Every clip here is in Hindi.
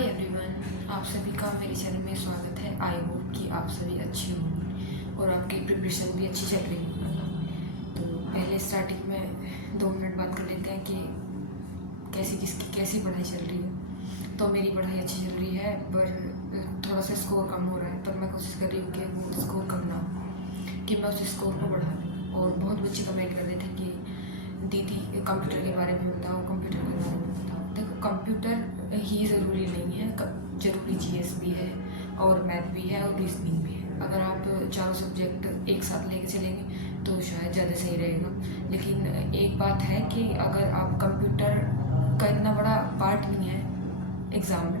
हाय एवरीवन, आप सभी का मेरे चैनल में स्वागत है। आई होप कि आप सभी अच्छे होंगे और आपकी प्रिपरेशन भी अच्छी चल रही होगी। तो पहले स्टार्टिंग में 2 मिनट बात कर लेते हैं कि कैसी पढ़ाई चल रही है। तो मेरी पढ़ाई अच्छी चल रही है, पर थोड़ा सा स्कोर कम हो रहा है। पर मैं कोशिश कर रही हूँ कि वो स्कोर कम ना हो, कि मैं उस स्कोर को बढ़ा दूँ। और बहुत बच्चे कमेंट कर रहे थे कि दीदी कंप्यूटर के बारे में बताओ, कंप्यूटर के बारे में बताओ। देखो, कंप्यूटर ही ज़रूरी नहीं है, ज़रूरी जीएस भी है और मैथ भी है और रीजनिंग भी है। अगर आप चारों सब्जेक्ट एक साथ लेके चलेंगे तो शायद ज़्यादा सही रहेगा। लेकिन एक बात है कि अगर आप कंप्यूटर का इतना बड़ा पार्ट नहीं है एग्ज़ाम में,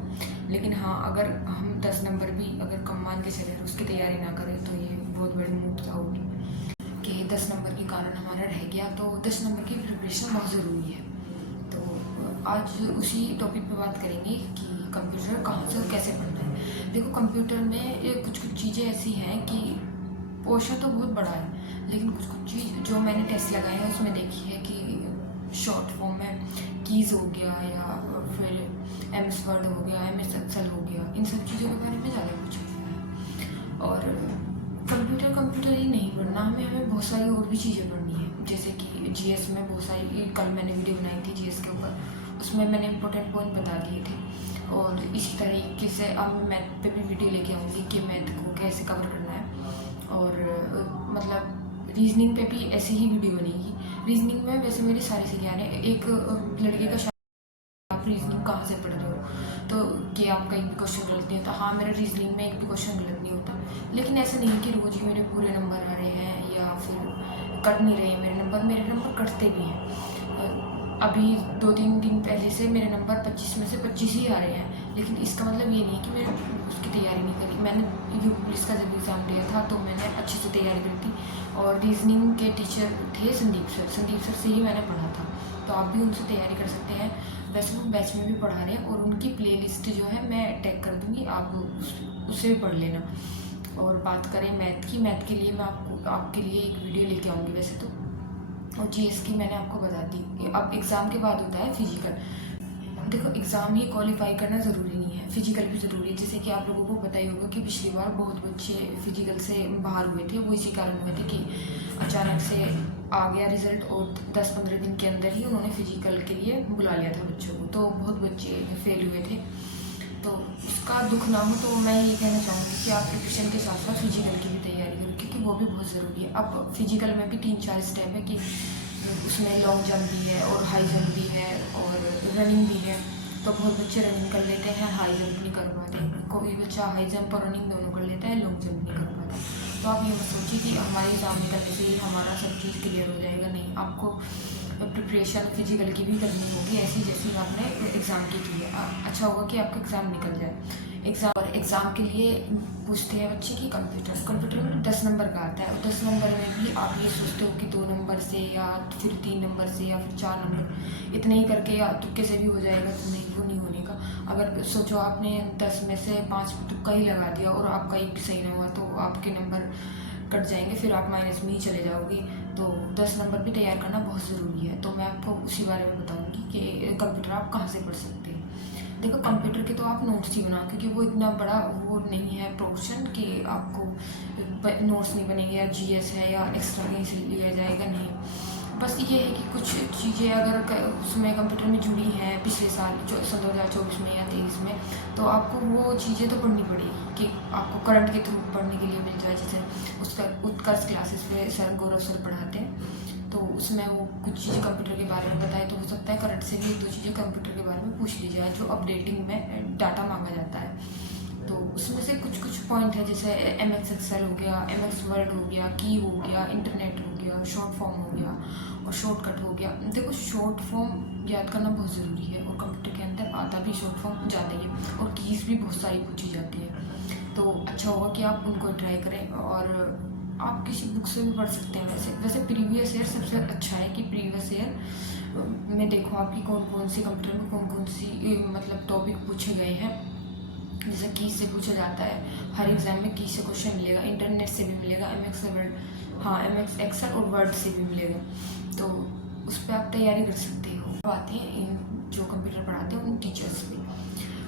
लेकिन हाँ, अगर हम 10 नंबर भी अगर कम मान के चले और उसकी तैयारी ना करें तो ये बहुत बड़ी मूर्खता होगी कि 10 नंबर के कारण हमारा रह गया। तो 10 नंबर की प्रिपरेशन बहुत ज़रूरी है। तो आज उसी टॉपिक पे बात करेंगे कि कंप्यूटर कहाँ से और कैसे पढ़ना है। देखो, कंप्यूटर में कुछ चीज़ें ऐसी हैं कि पोर्शन तो बहुत बड़ा है, लेकिन कुछ चीज़ जो मैंने टेस्ट लगाए हैं उसमें देखी है कि शॉर्ट फॉर्म में कीज़ हो गया या फिर एमएस वर्ड हो गया, एमएस एक्सेल हो गया, इन सब चीज़ों के बारे में ज़्यादा पूछा गया है। और कंप्यूटर ही नहीं पढ़ना, हमें बहुत सारी और भी चीज़ें पढ़नी है। जैसे कि जीएस में बहुत सारी, कल मैंने वीडियो बनाई थी जीएस के ऊपर, उसमें मैंने इंपॉर्टेंट पॉइंट बता दिए थे। और इसी तरीके से अब मैं मैथ पे भी वीडियो लेके आऊँगी कि मैथ को कैसे कवर करना है। और मतलब रीजनिंग पे भी ऐसी ही वीडियो बनेगी। रीजनिंग में वैसे मेरे सारे से ज्ञान है। एक लड़के का आप रीजनिंग कहाँ से पढ़ रहे हो, तो कि आपका एक भी क्वेश्चन गलत नहीं होता। हाँ, मेरा रीजनिंग में एक भी क्वेश्चन गलत नहीं होता, लेकिन ऐसा नहीं है कि रोज़ ही मेरे पूरे नंबर आ रहे हैं या फिर कट नहीं रहे हैं मेरे नंबर कटते भी हैं। अभी 2-3 दिन पहले से मेरे नंबर 25 में से 25 ही आ रहे हैं, लेकिन इसका मतलब ये नहीं कि मैंने उसकी तैयारी नहीं करी। मैंने यूपी पुलिस का जब एग्ज़ाम दिया था तो मैंने अच्छे से तैयारी करी थी। और रीजनिंग के टीचर थे संदीप सर से ही मैंने पढ़ा था। तो आप भी उनसे तैयारी कर सकते हैं। वैसे वो बैच में भी पढ़ा रहे हैं और उनकी प्लेलिस्ट जो है मैं टैग कर दूँगी, आप उससे भी पढ़ लेना। और बात करें मैथ के लिए मैं आपके लिए एक वीडियो लेके आऊँगी वैसे तो। और जीएस की मैंने आपको बता दी। अब एग्ज़ाम के बाद होता है फिजिकल। देखो, एग्ज़ाम ही क्वालिफाई करना ज़रूरी नहीं है, फिजिकल भी ज़रूरी है। जैसे कि आप लोगों को पता ही होगा कि पिछली बार बहुत बच्चे फिजिकल से बाहर हुए थे। वो इसी कारण हुए थे कि अचानक से आ गया रिज़ल्ट और 10-15 दिन के अंदर ही उन्होंने फिजिकल के लिए बुला लिया था बच्चों को। तो बहुत बच्चे फेल हुए थे। तो उसका दुख ना हो तो मैं ये कहना चाहूँगी कि आप प्रिपरेशन के साथ साथ फिजिकल की भी तैयारी करें, क्योंकि वो भी बहुत ज़रूरी है। अब फिजिकल में भी 3-4 स्टेप है कि उसमें लॉन्ग जंप भी है और हाई जंप भी है और रनिंग भी है। तो बहुत बच्चे रनिंग कर लेते हैं, हाई जंप नहीं कर पाते। कोई बच्चा हाई जंप और रनिंग दोनों कर लेता है, लॉन्ग जंप नहीं कर पाता। तो आप ये मत सोचिए कि हमारे एग्ज़ाम निकलने से ही हमारा सब चीज़ क्लियर हो जाएगा। नहीं, आपको प्रिपरेशन फिजिकल की भी करनी होगी, ऐसी जैसी आपने एग्ज़ाम की है। अच्छा होगा कि आपका एग्ज़ाम निकल जाए। एग्ज़ाम के लिए पूछते हैं बच्चे कि कंप्यूटर में 10 नंबर का आता है। और 10 नंबर में भी आप ये सोचते हो कि 2 नंबर से या फिर 3 नंबर से या फिर 4 नंबर इतने ही करके या तुक्के से भी हो जाएगा, तो नहीं, वो नहीं होने का। अगर सोचो आपने 10 में से 5 तुक्का ही लगा दिया और आपका एक भी सही ना हुआ तो आपके नंबर कट जाएंगे, फिर आप माइनस में ही चले जाओगे। तो 10 नंबर भी तैयार करना बहुत ज़रूरी है। तो मैं आपको उसी बारे में बताऊँगी कि कंप्यूटर आप कहाँ से पढ़ सकते हैं। देखो, कंप्यूटर के तो आप नोट्स ही बनाओ, क्योंकि वो इतना बड़ा वो नहीं है पोर्शन कि आपको नोट्स नहीं बनेंगे या जीएस है या एक्स्ट्रा कहीं से लिया जाएगा, नहीं। बस ये है कि कुछ चीज़ें अगर उसमें कंप्यूटर में जुड़ी हैं पिछले साल जो सन 2024 में या 23 में, तो आपको वो चीज़ें तो पढ़नी पड़ेगी कि आपको करंट के थ्रू पढ़ने के लिए मिल जाए। जैसे उसका उत्कर्ष क्लासेस पे सर गौरव सर पढ़ाते हैं, तो उसमें वो कुछ चीज़ें कंप्यूटर के बारे में बताए। तो हो सकता है करंट से भी 1-2 चीज़ें कंप्यूटर के बारे में पूछ ली जाए जो अपडेटिंग में डाटा मांगा जाता है। तो उसमें से कुछ पॉइंट है, जैसे एमएस एक्सेल हो गया, एमएस वर्ड हो गया, की हो गया, इंटरनेट हो गया, शॉर्ट फॉर्म हो गया और शॉर्टकट हो गया। देखो, शॉर्ट फॉर्म याद करना बहुत ज़रूरी है और कंप्यूटर के अंदर आता भी शॉर्ट फॉर्म ज़्यादा ही है और कीज़ भी बहुत सारी पूछी जाती है। तो अच्छा होगा कि आप उनको ट्राई करें। और आप किसी बुक से भी पढ़ सकते हैं। वैसे प्रीवियस ईयर सबसे अच्छा है कि प्रीवियस ईयर में देखो आपकी कौन सी कंप्यूटर में कौन सी मतलब टॉपिक पूछे गए हैं। जैसे की से पूछा जाता है, हर एग्ज़ाम में की से क्वेश्चन मिलेगा, इंटरनेट से भी मिलेगा, एमएक्स वर्ड, हाँ एमएक्स एक्सेल और वर्ड से भी मिलेगा। तो उस पर आप तैयारी कर सकते हो। आते हैं जो कंप्यूटर पढ़ाते हैं उन टीचर्स पे।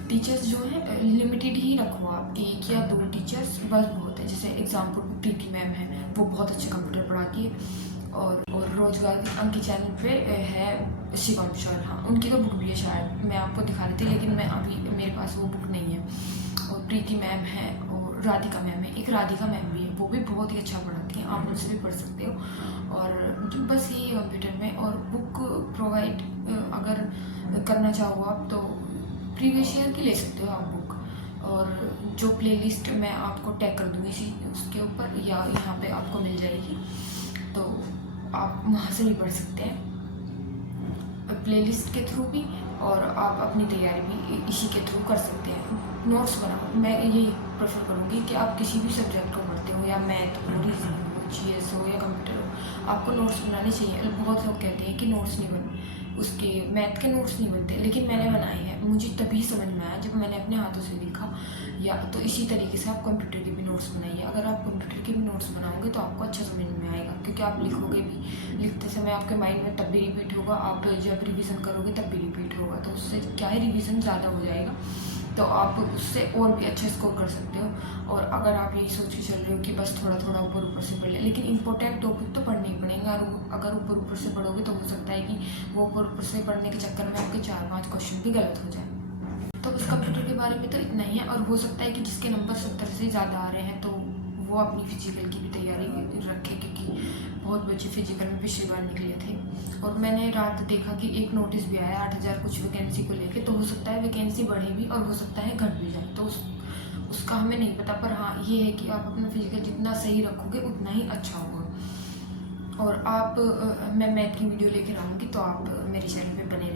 टीचर्स जो हैं लिमिटेड ही रखो आप, 1 या 2 टीचर्स बस बहुत है। जैसे एग्जाम्पल प्रीति मैम है, वो बहुत अच्छे कंप्यूटर पढ़ाती है। और रोजगार भी उनके चैनल पे है शिवम सर, हाँ उनकी तो बुक भी है, शायद मैं आपको दिखा रही थी लेकिन मैं अभी मेरे पास वो बुक नहीं है। और प्रीति मैम है और राधिका मैम है, एक राधिका मैम भी है, वो भी बहुत ही अच्छा पढ़ाती हैं, आप उनसे भी पढ़ सकते हो। और बस यही है कंप्यूटर में। और बुक प्रोवाइड अगर करना चाहो आप तो प्रीवियस ईयर की ले सकते हो आप बुक। और जो प्लेलिस्ट मैं आपको टैग कर दूँगी इसी उसके ऊपर या यहाँ पे आपको मिल जाएगी, तो आप वहाँ से भी पढ़ सकते हैं प्लेलिस्ट के थ्रू भी, और आप अपनी तैयारी भी इसी के थ्रू कर सकते हैं। नोट्स बनाओ, मैं यही प्रेफर करूँगी कि आप किसी भी सब्जेक्ट को पढ़ते हो, या मैथ हो, रीजनिंग हो, जीएस हो या कंप्यूटर हो, आपको नोट्स बनाने चाहिए। बहुत लोग कहते हैं कि नोट्स नहीं बने, उसके मैथ के नोट्स नहीं बनते, लेकिन मैंने बनाए हैं। मुझे तभी समझ में आया जब मैंने अपने हाथों से लिखा। या तो इसी तरीके से आप कंप्यूटर के भी नोट्स बनाइए। अगर आप कंप्यूटर के भी नोट्स बनाओगे तो आपको अच्छा समझ में आएगा, क्योंकि आप लिखोगे भी, लिखते समय आपके माइंड में तब भी रिपीट होगा, आप जब रिवीजन करोगे तब भी रिपीट होगा, तो उससे क्या है रिवीजन ज़्यादा हो जाएगा, तो आप उससे और भी अच्छे स्कोर कर सकते हो। और अगर आप यही सोच के चल रहे हो कि बस थोड़ा थोड़ा ऊपर ऊपर से पढ़ लें, लेकिन इंपॉर्टेंट टॉपिक तो पढ़ने ही पड़ेंगे। और अगर ऊपर ऊपर से पढ़ोगे तो हो सकता है कि वो ऊपर ऊपर से पढ़ने के चक्कर में आपके 4-5 क्वेश्चन भी गलत हो जाए। तो उस कंप्यूटर के बारे में तो इतना ही है। और हो सकता है कि जिसके नंबर 70 से ज़्यादा आ रहे हैं तो वो अपनी फिजिकल की भी तैयारी रखे, क्योंकि बहुत बच्चे फिजिकल में पिछली बार निकले थे। और मैंने रात देखा कि एक नोटिस भी आया 8000 कुछ वैकेंसी को लेके, तो हो सकता है वैकेंसी बढ़े भी और हो सकता है घट भी जाए, तो उसका हमें नहीं पता। पर हाँ ये है कि आप अपना फिजिकल जितना सही रखोगे उतना ही अच्छा होगा। और आप मैं मैथ की वीडियो लेकर आऊँगी, तो आप मेरे चैनल पे बने